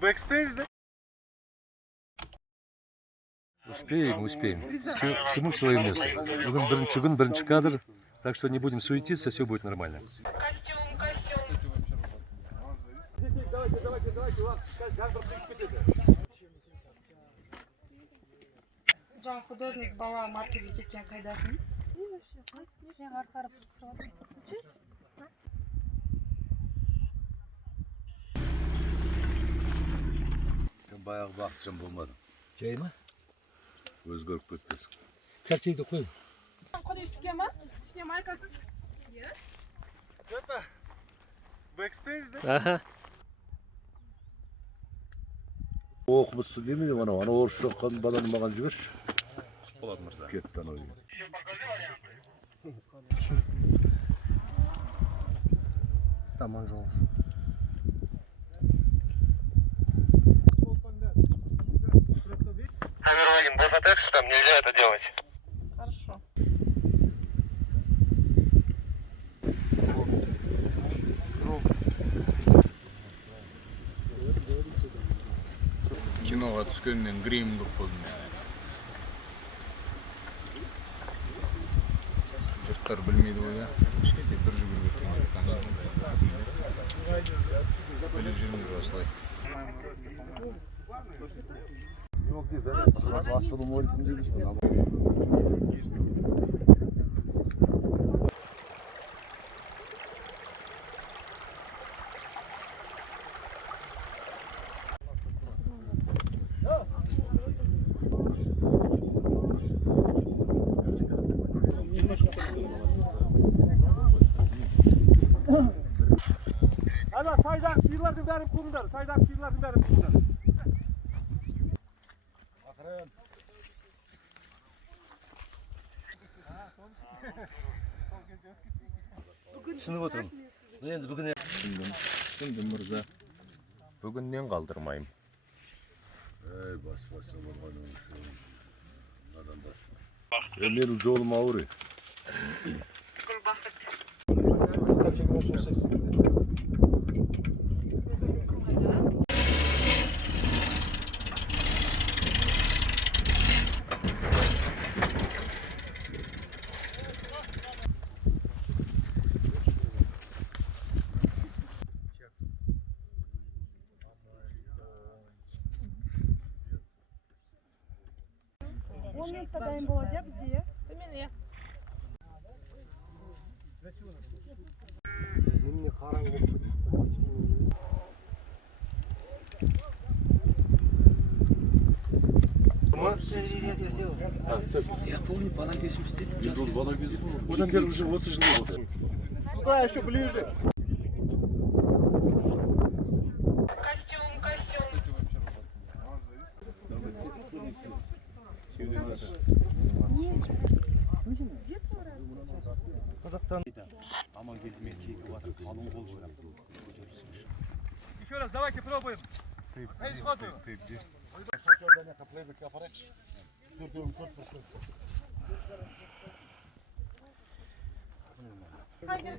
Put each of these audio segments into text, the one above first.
Бэкстейдж, да? Успеем, успеем. Всему свое место. Бүгін бірінші күн, бірінші кадр. Так что не будем суетиться, все будет нормально. Жан художник бала маркетинг кеткен қайдасын? Sen bayağı bakacağım bulmadın. Жай ма? Өзгөріп кетпесін. Картейді қой. Құдештікке ма? Снимайкасыз? Это бэкстейдж, да? Аха. Оқымысың değil mi? Ана орысша оқыған баланы маған жіберші. Болады, мырза. Кетті анау. Таман жол. Номер один, БФТекс, там нельзя это делать. Хорошо. Киноға түскеннен грим көп болдым. Жұрттар білмейді ғой, кішкентай бір жүгіріп өткен біліп жүрмейді осылай. Yok değil, asılım o ikinci bir şey. Ana saydak şiirlerden benim kumlar. Saydak şiirlerden benim kumlar. Түсініп отырмын. Енді бүгін Түсіндім, мырза. Бүгіннен қалдырмайым. Ey bas olmanın şu vatandaş. Benim yolum ağrı. Он минутта дайын болады, иә, бізде, иә? немене қараңғы болып кетті. Я помню, бала кезім істедім. Bana gözüm. Oradan beri уже 30 жыл oldu. Туда еще ближе. Қазақтан. Еще раз, давайте пробуем. Эй, сходу.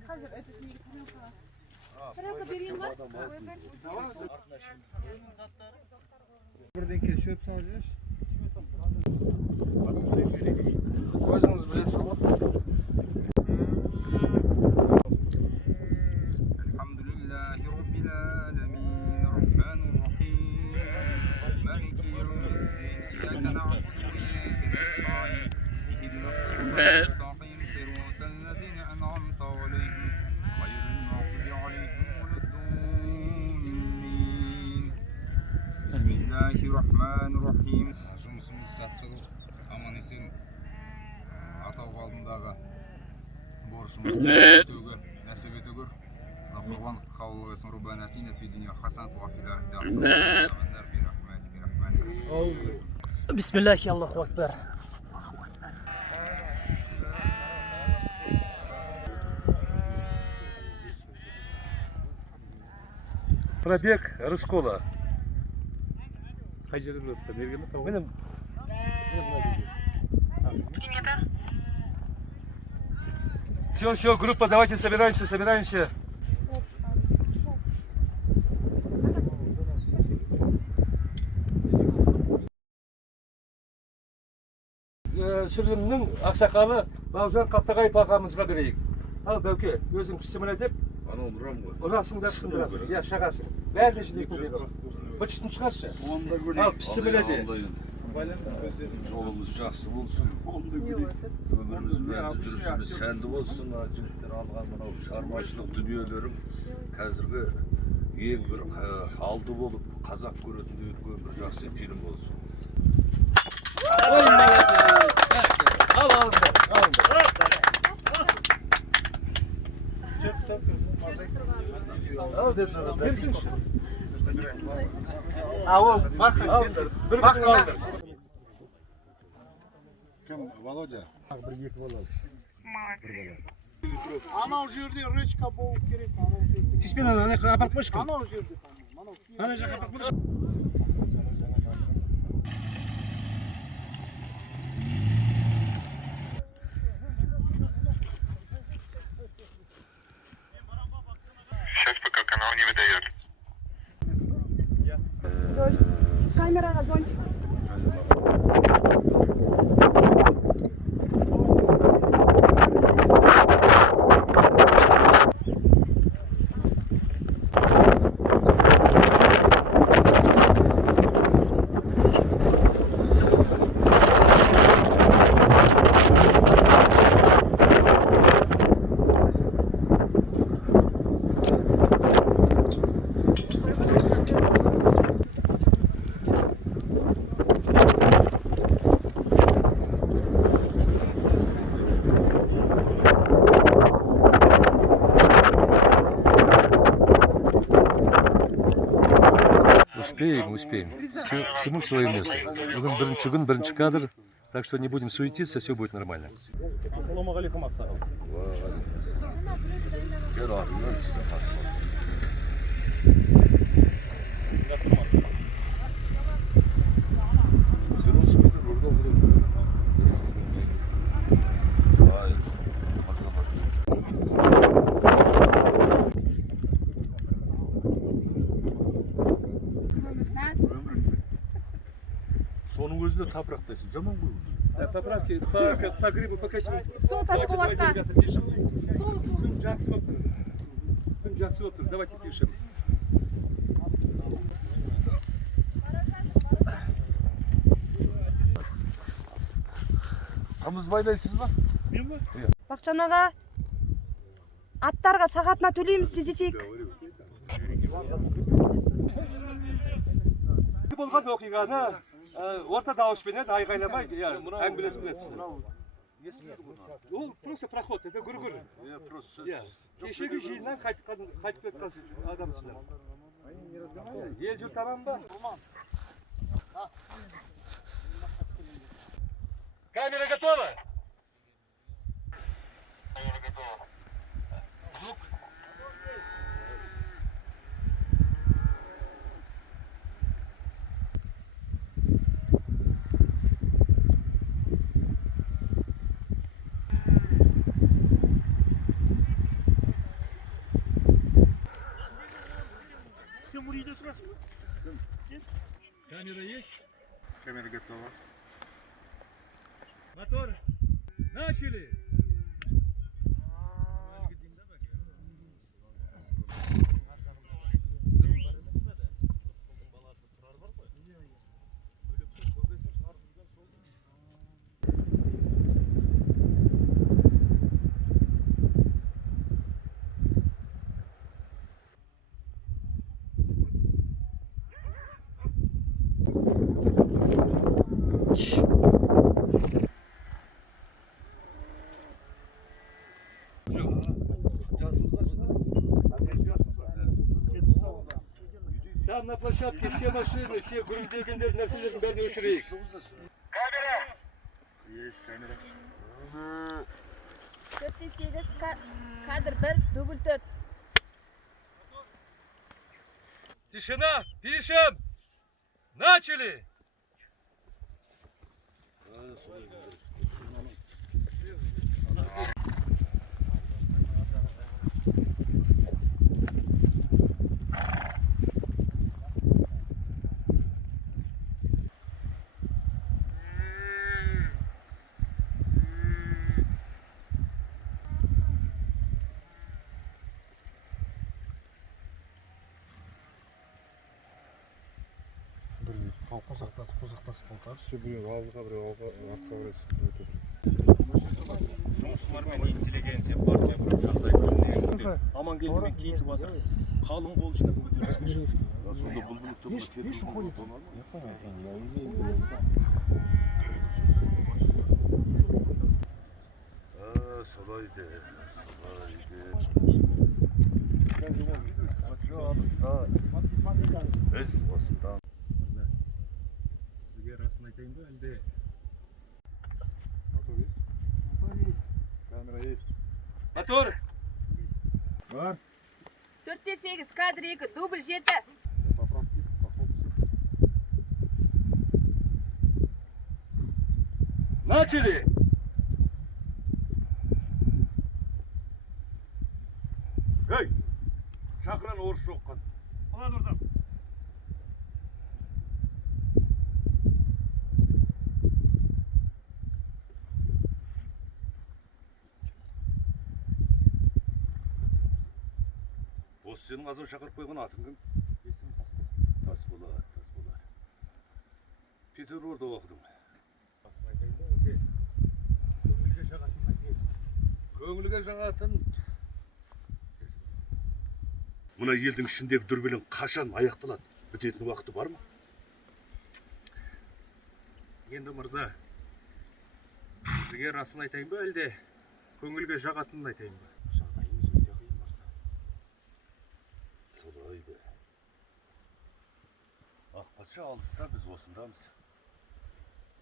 Қазір, это не тарелка берейін ба? Бірдеңке шөп салып жіберші. Өзіңіз білесіз ғой. Elhamdülillahi Rabbil alemin, Rahmanirrahim, Maliki yevmiddin, İyyake na'budu ve iyyake nesta'in, ihdinas sıratal mustaqim, sıratal lezine en'amte aleyhim, gayril mağdubi aleyhim veleddallin. Bismillahirrahmanirrahim. Жұмысымыз сәтті болып, аман есен атауға алдындағы борышымызды өтеуге нәсіп ете көр. Нақұрбан қаулы есім рубана атина фи дүния хасан туақида ахсандар бирахматик рахман. Бисмиллахи Аллаху Акбар. Пробег Рыскола. Қай жерден өтті? Мерген өтті? Менің. Все, группа, давайте собираемся. түсірілімнің ақсақалы Бауыржан Қаптағаев ағамызға берейік. Ал Бәуке, өзің пісімін деп, Анау ұрам ғой. ұрасың да пісіндірасың. Я, шағасың. Бәріне жидек деп. Бычтын шығаршы. Ал пісімін де. Жолымыз жақсы болсын. Өміріміз мәнді жүрісіміз сәнді болсын. Жігіттер алған мынау шығармашылық дүниелерің қазіргі ең бір алды болып қазақ көретіндей өткен бір жақсы фильм болсын. Ой, молодец. Al alın. Al dedim. Versin şu. Al, bak. Al. Bir bakın aldır. Kim? Володя. Ana o жерде речка болу керек. Тиспен ана жаққа апарып қойшы. Ана о жерде. Ана жаққа апарып қойшы. Сейчас пока канал не выдает. Камераға зонтик. Успеем. Всему свое место. Бүгін бірінші күн, бірінші кадр. Так что не будем суетиться, все будет нормально. Ассалаумағалейкум ақсақал. Gel ağzından size kasma. Sen o sıkıntı burada oturuyorsun. Hayır. Соның өзінде тапырақтайсың, жаман ғой. Поправки по грибу, по качеству. Сол Тасболатқа. Күн жақсы болып тұр. Күн жақсы болып тұр. Давайте пишем. Тамыз байлайсыз ба? Бақытжан аға, аттарға сағатына төлейміз десек. Болған оқиғаны орта дауыспен айғайламай әңгімелесіп білесіз. Ол просто проход, это гүр-гүр. Кешегі жиыннан қайтып кеткен адамсыздар. Ел жұрт тамам ба? Камера готова? Камера готова. Звук. Камера есть? Камера готова. Мотор. Начали. Там на площадке все машины, все грузовики, нәрселердің бәрін өшірейік. Камера! Есть камера. 4-8 кадр 1, дубль 4. Тишина, пишем. Начали. Бұзықтасып қалдық. Біреу алдыға, біреу артқа қарайсың. Жұмысшылар мен интеллигенция партия құрып жағдай көзінде аман келді мен кейтіп жатыр. Қалың қол жинап көтерілсін. Сонда бұлбұлық тобына кетіп солайды. Біз осыдан. Сізге расын айтайын ба, әлде? Камера есть. Мотор! Бар. 4-8, кадр 2, дубль 7. Поправки, походу. Начали! Эй! Шақыран орыс жоққан. Құлай тұрдым. Осы сенің азан шақырып қойған атың кім? Есімім Тасболат. Петерборда оқыдым. Көңілге жағатын. Мына елдің ішіндегі дүрбелең қашан аяқталады? Бітетін уақыты бар ма? Енді мырза, сізге расын айтайын ба, әлде көңілге жағатынын айтайын ба? Жағдайымыз өте қиын мырза. Солайды. Ақ патша алыста, біз осындамыз.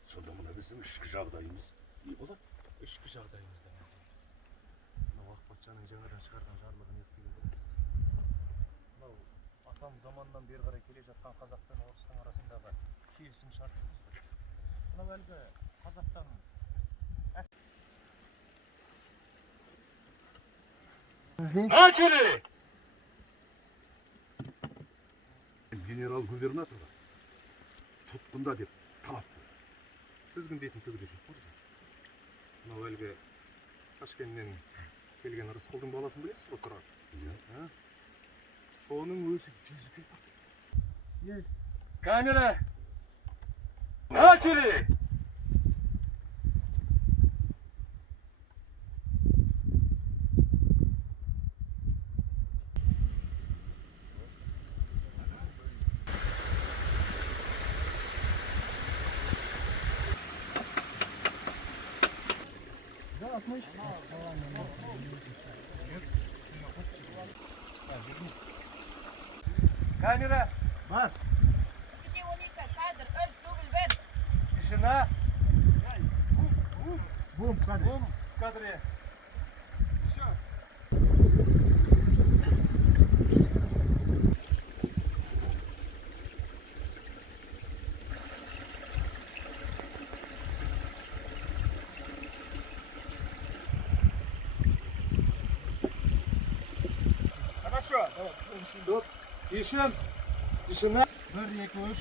Сонда мына біздің ішкі жағдайымыз не болады? Ішкі жағдайымыздан әзіміз. Мынау ақ патшаның жаңадан шығарған жарлығын естіген боларсыз. Мынау атам заманнан бері қарай келе жатқан қазақ пен орыстың арасындағы келісім шартты бұзды. Мынау әлгі қазақтан Начали! Генерал-губернаторға тұтқында деп талап қойды. Тізгіндейтін түгі де жоқ мырза. Мынау әлгі Ташкенттен келген Рысқұлдың баласын білесіз ба, Тұрар? Иә. Соның өзі 100-ге бар. Есть. Камера! Начали! Камера! Бар. 2-12, кадр 3, дубль 1. Тишина! Бум, кадр. Бум в кадре. Хорошо. Тут. Тишин. Тишина. 1-2-3.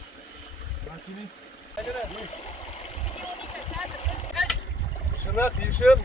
Начали. Камера. 2-12, кадр 3. Тишина, тишин.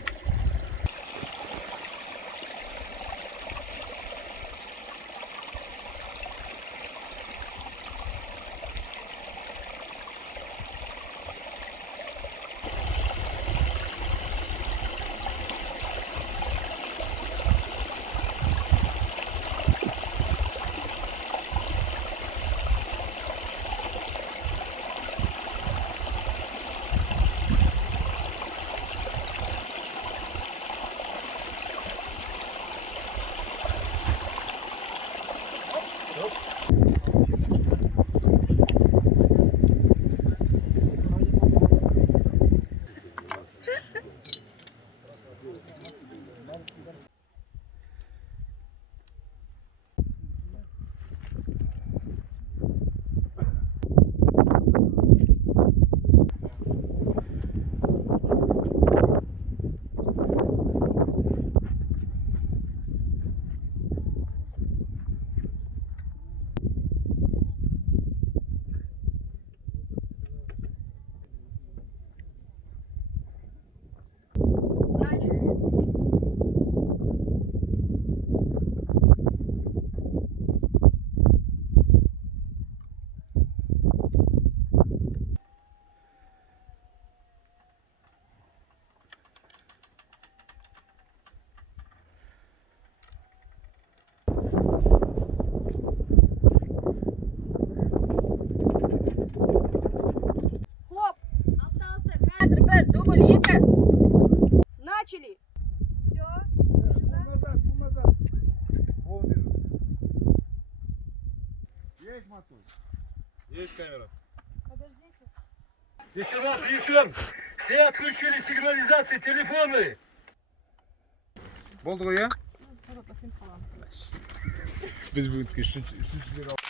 Есть камера. Подождите. Тишина, прием! Все отключили сигнализации, телефоны! Болды ғой, иә? Сағат бассейн қаламын. Біз бүгін